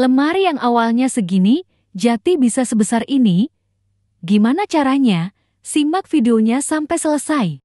Lemari yang awalnya segini, jadi bisa sebesar ini? Gimana caranya? Simak videonya sampai selesai.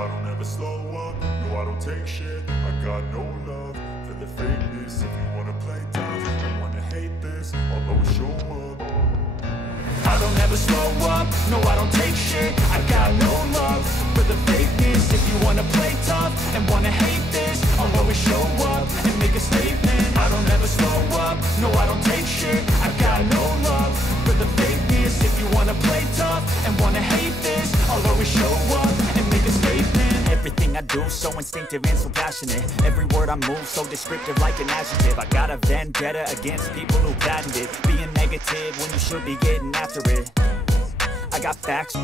I don't ever slow up, no I don't take shit. I got no love for the fakeness. If you wanna play tough and wanna hate this, I'll always show up. I don't ever slow up, no I don't take shit. I got no love for the fakeness. If you wanna play tough and wanna hate this, I'll always show up and make a statement. I don't ever slow up, no I don't take shit. I got no love for the fakeness. If you wanna play tough and wanna hate this, I'll always show up and make a statement. Everything I do so instinctive and so passionate. Every word I move so descriptive like an adjective. I got a vendetta against people who patented being negative when you should be getting after it. I got facts